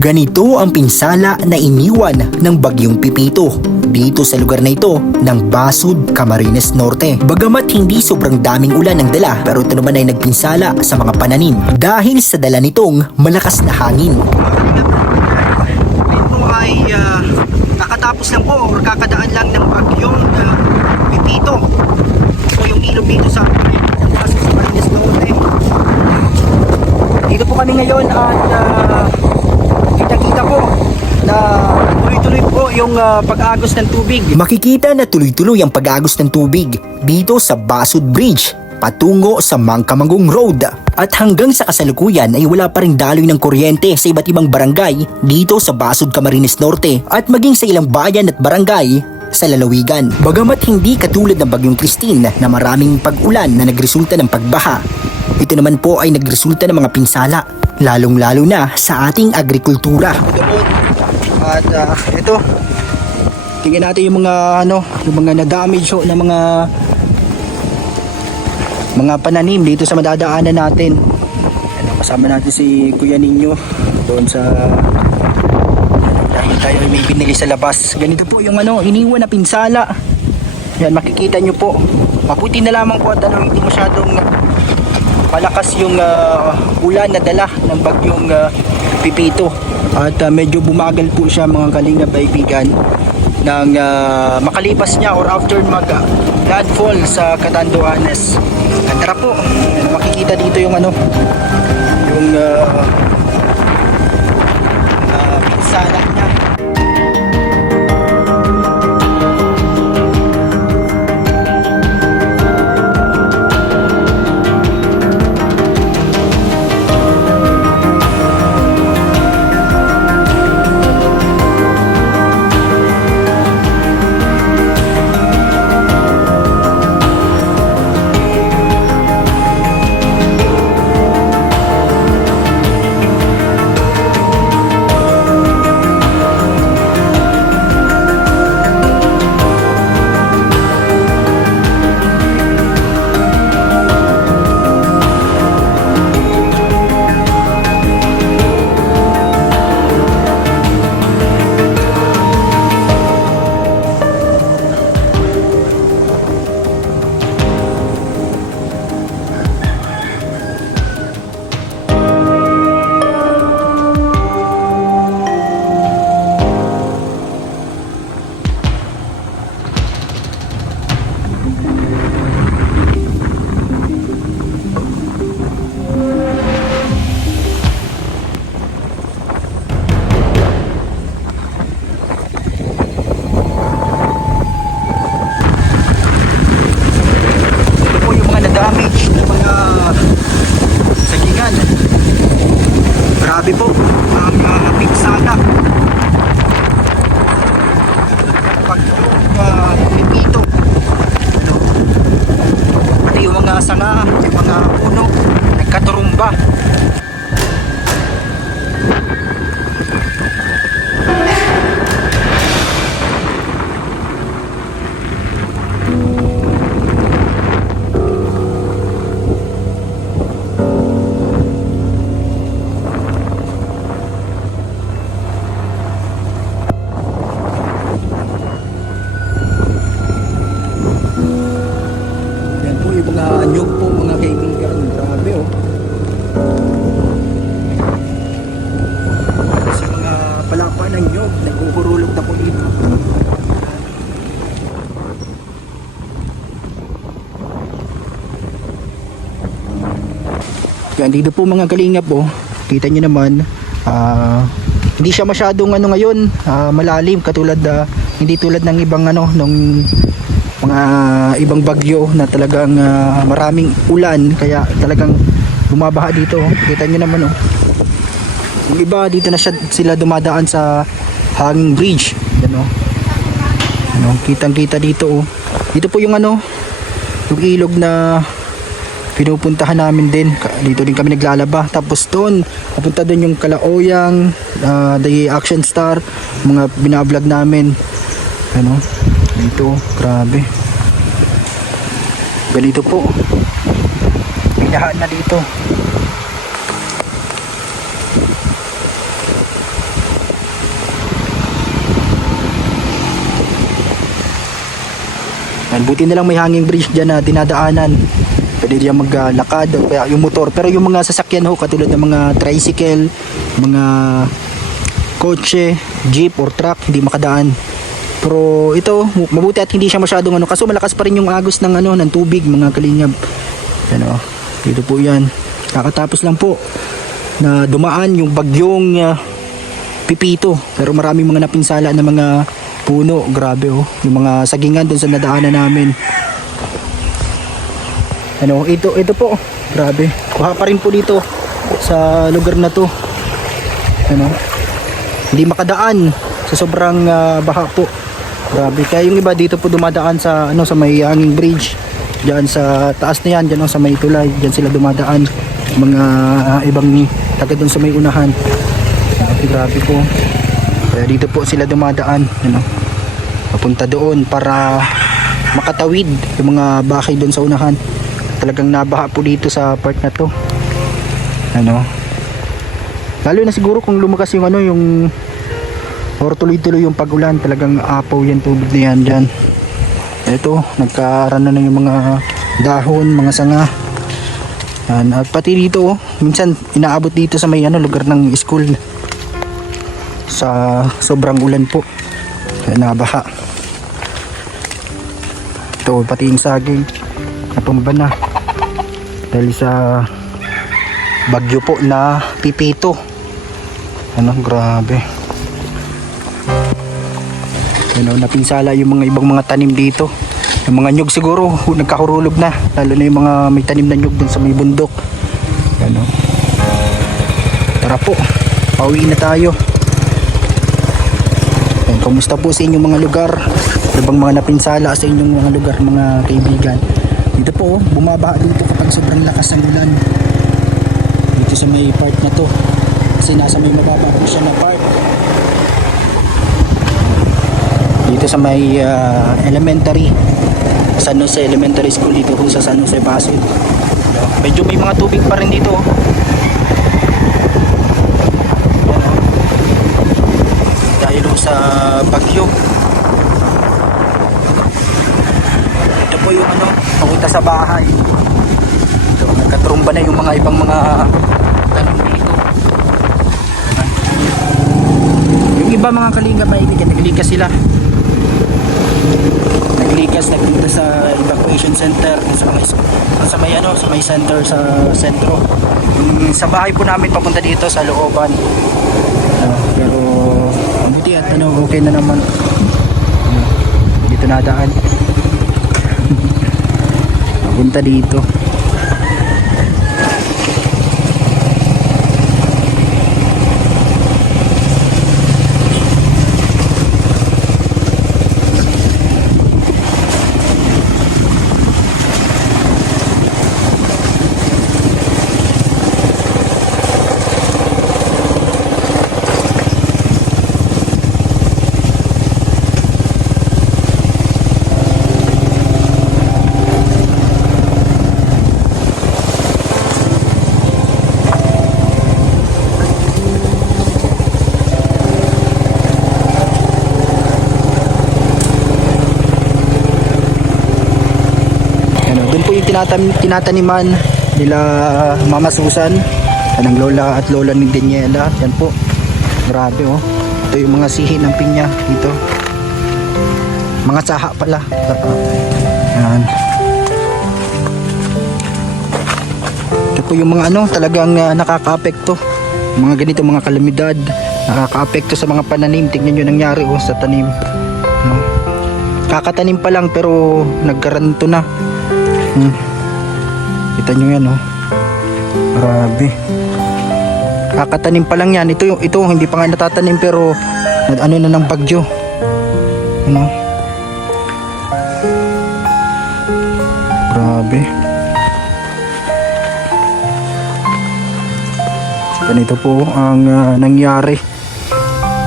Ganito ang pinsala na iniwan ng bagyong Pipito dito sa lugar na ito ng Basud, Camarines Norte. Bagamat hindi sobrang daming ulan ang dala, pero ito naman ay nagpinsala sa mga pananim dahil sa dala nitong malakas na hangin. Ito ay kakatapos lang po or kakadaan lang ng bagyong Pipito. Ito yung ilog dito sa Basud sa Camarines Norte. Dito po kami ngayon at kita-kita po na tuloy-tuloy po yung pag-agos ng tubig. Makikita na tuloy-tuloy ang pag-agos ng tubig dito sa Basud Bridge patungo sa Mangkamangong Road. At hanggang sa kasalukuyan ay wala pa ring daloy ng kuryente sa iba't ibang barangay dito sa Basud, Camarines Norte at maging sa ilang bayan at barangay sa lalawigan. Bagamat hindi katulad ng bagyong Christine na maraming pag-ulan na nagresulta ng pagbaha, ito naman po ay nagresulta ng mga pinsala, lalong-lalo na sa ating agrikultura. At ito, tingnan natin yung mga yung mga na-damage na mga pananim dito sa madadaanan natin. Kasama natin si Kuya Ninyo doon sa dahil tayo may binili sa labas. Ganito po yung iniwan na pinsala. Yan, makikita nyo po. Mabuti na lamang po at hindi masyadong malakas yung ulan na dala ng bagyong Pipito. At medyo bumagal po siya mga kalingap kaibigan nang makalipas niya or after landfall sa Catanduanes. Tara po, makikita dito yung pinsala niya. Grabe po ang pinsala. Pipito. Pati yung mga sanga, yung mga puno, nagkaturumba. Anyog po mga kaibigan, grabe kasi mga palapa ng nyog nagkukurulog na po dito. Yan dito po mga kalingap kita nyo naman hindi siya masyadong ngayon malalim katulad hindi tulad ng ibang nung mga ibang bagyo na talagang maraming ulan kaya talagang bumabaha dito. Kita nyo naman yung iba dito na sila dumadaan sa hanging bridge. Yan kitang kita dito dito po yung yung ilog na pinupuntahan namin din. Dito din kami naglalaba. Tapos doon papunta doon yung Kalaoyang, the Action Star, mga binablog namin. Dito, grabe. Ganito po. Binahaan na dito. Yan, buti na lang may hanging bridge dyan na dinadaanan. Pwede diyan maglakad o kaya yung motor. Pero yung mga sasakyan ho, katulad ng mga tricycle, mga kotse, jeep or truck, hindi makadaan. Pero ito, mabuti at hindi siya masyadong ano, kaso malakas pa rin yung agos ng ano, ng tubig, mga kalingap. Ano, dito po 'yan. Kakatapos lang po na dumaan yung bagyong Pipito. Pero maraming mga napinsala na mga puno, grabe oh. Yung mga sagingan doon sa nadaanan namin. Ano, ito po, grabe. Kuha pa rin po dito sa lugar na to. Ano, hindi makadaan sa sobrang baha po. Grabe. Kaya yung iba dito po dumadaan sa ano, sa may hanging bridge. Diyan sa taas na yan, diyan sa may tulay, diyan sila dumadaan. Mga ibang taga doon sa may unahan. Grabe po. Kaya dito po sila dumadaan, ano. Papunta doon para makatawid yung mga bahay doon sa unahan. Talagang nabaha po dito sa part na to. Ano? Lalo na siguro kung lumakas yung ano, yung or tuloy-tuloy yung pag-ulan, talagang apaw yan tubig na yan dyan. Ito, nagkaarana na yung mga dahon, mga sanga. Yan. At pati dito, minsan inaabot dito sa may ano, lugar ng school. Sa sobrang ulan po. Kaya nabaha. Ito, pati yung saging natumba na. Dahil sa bagyo po na Pipito. Ano, grabe. Ano, napinsala yung mga ibang mga tanim dito. Yung mga nyug siguro nagkahurulog na, lalo na yung mga may tanim na nyug dun sa may bundok. Ano. Tara po, pauwi na tayo. Yan, kumusta po sa inyong mga lugar? Ano bang mga napinsala sa inyong mga lugar, mga kaibigan? Dito po, bumabaha dito kapag sobrang lakas ng ulan. Dito sa may part na to. Kasi nasa may mababa po siya na part. Dito sa may elementary, San Jose Elementary School, dito po sa San Jose Pasig. Medyo may mga tubig pa rin dito. Dahil sa bagyo. Ito po yung ano, papunta sa bahay. Ito, nagkatrumba na yung mga ibang mga tanim dito. Yung iba mga kalinga, naglikas sila. Naglikas, nagpunta sa evacuation center sa may ano, sa may center sa sentro. Sa bahay po namin papunta dito sa looban. Pero mabuti at ano, okay na naman. Dito nadaan. Papunta dito. Tinataniman nila Mama Susan, ng lola at lola ni Daniela. Yan po, grabe oh. Ito yung mga sihi ng pinya dito, mga saha pala. Yan. Ito po yung mga ano, talagang nakaka-apekto, mga ganito mga kalamidad, nakaka-apekto sa mga pananim. Tingnan nyo nangyari oh sa tanim, no? Kakatanim pa lang pero nagkaranto na. Kita nyo yan oh. Grabe. Kakatanim pa lang yan. Ito hindi pa nga natatanim pero ano na ng bagyo. Ano? Grabe. Ganito po ang nangyari.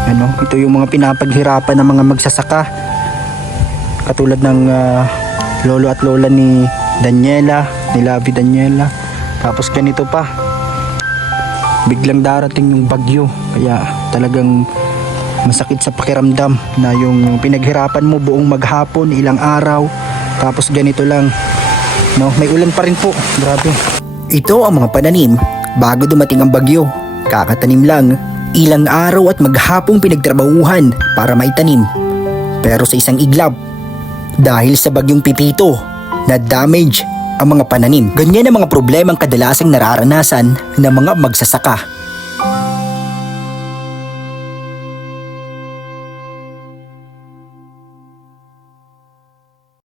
Ano? Ito yung mga pinapaghirapan ng mga magsasaka. Katulad ng lolo at lola ni Daniela, ni Lavi Daniela. Tapos ganito pa, biglang darating yung bagyo, kaya talagang masakit sa pakiramdam na yung pinaghirapan mo buong maghapon, ilang araw, Tapos ganito lang. No, may ulan pa rin po. Grabe. Ito ang mga pananim bago dumating ang bagyo. Kakatanim lang, ilang araw at maghapong pinagtrabahuhan para maitanim. Pero sa isang iglap, dahil sa bagyong Pipito, na-damage ang mga pananim. Ganyan ang mga problemang kadalasang nararanasan ng mga magsasaka.